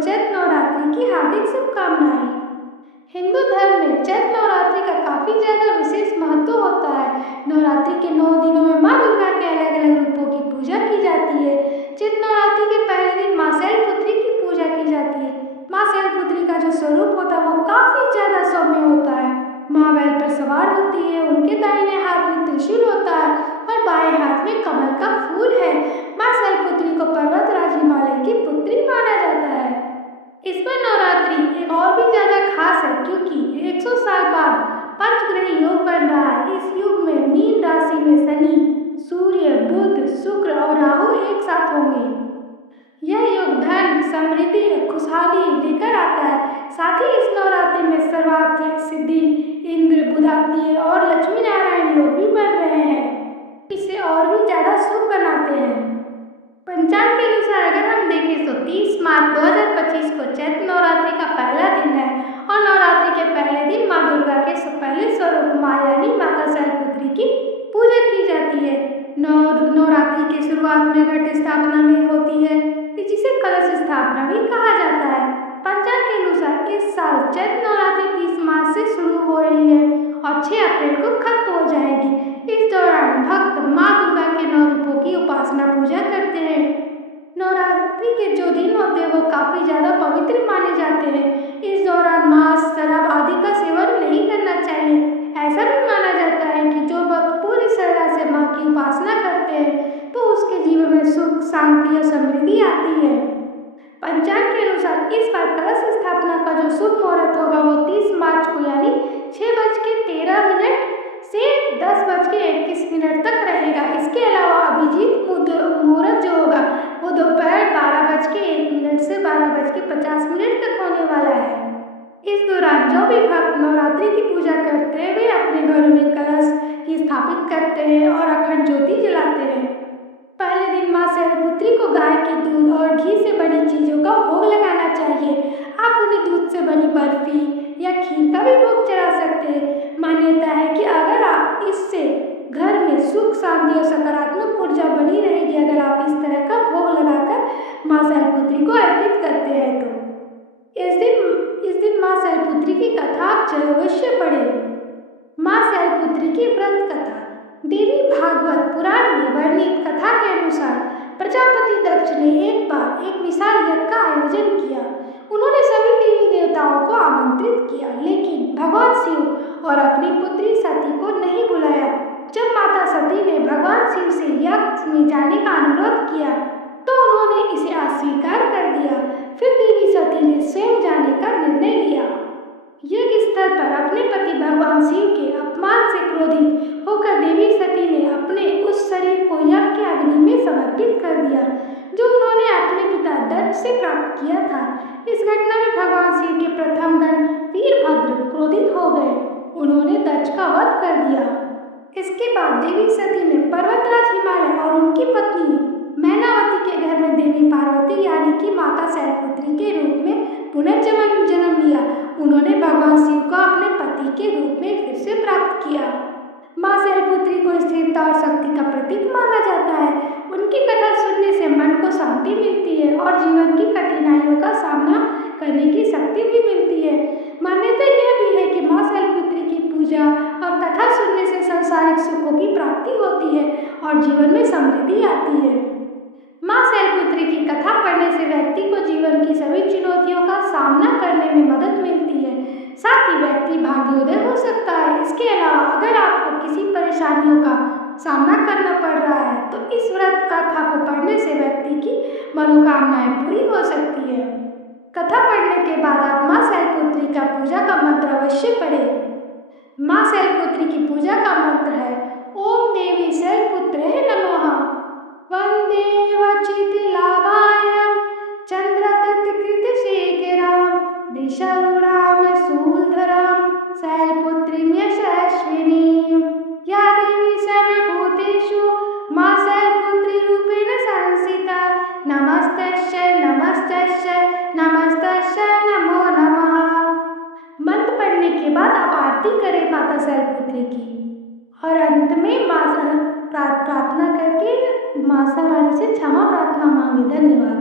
चैत्र नवरात्रि की हार्दिक शुभकामनाएं। हिंदू धर्म में चैत्र नवरात्रि का काफी ज्यादा विशेष महत्व होता है। नवरात्रि के 9 दिनों में माँ दुर्गा के अलग अलग रूपों की पूजा की जाती है। चैत्र नवरात्रि के पहले दिन माँ शैलपुत्री की पूजा की जाती है। माँ शैलपुत्री का जो स्वरूप होता है वो काफी ज्यादा सौम्य होता है। माँ बैल पर सवार होती है, उनके दाहिने हाथ में त्रिशूल होता है और बाएं हाथ में कमल का फूल है। माँ शैलपुत्री को पर्वतराज हिमालय की पुत्री माना जाता है। इस बार नवरात्रि एक और भी ज्यादा खास है क्योंकि 100 साल बाद पंचग्रह योग बन रहा है। इस युग में मीन राशि में शनि, सूर्य, बुध, शुक्र और राहु एक साथ होंगे। यह योग धन, समृद्धि, खुशहाली लेकर आता है। साथ ही इस नवरात्रि में सर्वार्थ सिद्धि, इंद्र, बुधात्य और लक्ष्मी नारायण योग भी बन रहे हैं। इसे और भी ज्यादा शुभ बनाते हैं। पंचांग के अनुसार अगर हम देखें तो 30 मार्च 2025 को चैत्र नवरात्रि का पहला दिन है और नवरात्रि के पहले दिन माँ दुर्गा के पहले स्वरूप माँ यानी माता शैलपुत्री की पूजा की जाती है। नवरात्रि की शुरुआत में घट स्थापना भी होती है, जिसे कलश स्थापना भी कहा जाता है। पंचांग के अनुसार इस साल चैत्र नवरात्रि 30 मार्च से शुरू हो रही है और 6 अप्रैल को खत्म हो जाएगी। इस दौरान भक्त माँ दुर्गा के 9 रूपों की उपासना पूजा करते हैं। नवरात्रि के जो दिन होते हैं वो काफी ज्यादा पवित्र माने जाते हैं। इस दौरान मांस, शराब आदि का सेवन नहीं करना चाहिए। ऐसा भी माना जाता है कि जो भक्त पूरी श्रद्धा से माँ की उपासना करते हैं तो उसके जीवन में सुख, शांति और समृद्धि आती है। पंचांग के अनुसार इस बार कलश स्थापना का जो शुभ मुहूर्त होगा वो 30 मार्च को यानी 6:13 से 10:21 तक रहेगा। इसके अलावा अभिजीत मुहूर्त जो होगा वो दोपहर 12:01 से 12:50 तक होने वाला है। इस दौरान जो भी भक्त नवरात्रि की पूजा करते हैं वे अपने घरों में कलश की स्थापित करते हैं और अखंड ज्योति जलाते हैं। पहले दिन माँ शैलपुत्री को गाय के दूध और घी से बनी चीजों का भोग लगाना चाहिए। आप उन्हें दूध से बनी बर्फी या खीर का भी भोग चढ़ा सकते हैं। मान्यता है कि अगर आप इससे घर में सुख, शांति और सकारात्मक ऊर्जा बनी रहेगी अगर आप इस तरह का भोग लगाकर माँ शैलपुत्री को अर्पित करते हैं तो। इस दिन माँ शैलपुत्री की कथा आप अवश्य पढ़ें। माँ शैलपुत्री की व्रत कथा। देवी भागवत पुराण में वर्णित कथा के अनुसार प्रजापति दक्ष ने एक बार एक विशाल यज्ञ का आयोजन किया। उन्होंने सभी देवी देवताओं को आमंत्रित किया लेकिन भगवान शिव और अपनी पुत्री सती को नहीं बुलाया। जब माता सती ने भगवान शिव से यज्ञ में जाने का अनुरोध किया तो उन्होंने इसे अस्वीकार कर दिया। फिर देवी सती ने स्वयं जाने का निर्णय लिया। यज्ञ स्थल पर अपने पति भगवान शिव के अपमान से क्रोधित होकर देवी सती ने अपने उस शरीर को यज्ञ के अग्नि में समर्पित कर दिया जो उन्होंने अपने पिता दक्ष से प्राप्त किया था। इस घटना में भगवान शिव के प्रथम गण वीरभद्र क्रोधित हो गए। उन्होंने दक्ष का वध कर दिया। इसके बाद देवी सती ने पर्वतराज हिमालय और उनकी पत्नी मैनावती के घर में देवी पार्वती यानी कि माता शैलपुत्री के रूप में जन्म लिया। उन्होंने भगवान शिव को अपने पति के रूप में फिर से प्राप्त किया। माँ शैलपुत्री को स्थिरता और शक्ति का प्रतीक माना जाता है। उनकी कथा सुनने से मन को शांति मिलती है और जीवन की कठिनाइयों का सामना करने की शक्ति भी मिलती है। मान्यता यह भी है कि माँ शैलपुत्री की पूजा और कथा सुनने से सांसारिक सुखों की प्राप्ति होती है और जीवन में समृद्धि आती है। माँ शैलपुत्री की कथा पढ़ने से व्यक्ति को जीवन की सभी चुनौतियों का सामना करने में मदद मिलती है। साथ ही व्यक्ति भाग्योदय हो सकता है। इसके अलावा अगर आपको किसी परेशानियों का सामना करना पड़ रहा है तो इस व्रत कथा को पढ़ने से व्यक्ति की मनोकामनाएं पूरी हो सकती है। कथा पढ़ने के बाद आप माँ शैलपुत्री का पूजा का मंत्र अवश्य पढ़ें। माँ शैलपुत्री की पूजा का मंत्र है ओम देवी शैलपुत्रे नमः। वंदे वचितलाभाय चंद्रतत्कृतशेखरां दिशारूढां शूलधरां शैलपुत्रीं यशस्विनीं। या देवी सर्वभूतेषु मां शैलपुत्रीरूपेण संस्थिता। नमस्तस्यै नमस्तस्यै नमस्तस्यै नमो नमः। मंत्र पढ़ने के बाद आप आरती करें माता शैलपुत्री की और अंत में माँ प्रार्थना करके माता रानी से क्षमा प्रार्थना मांगे। धन्यवाद।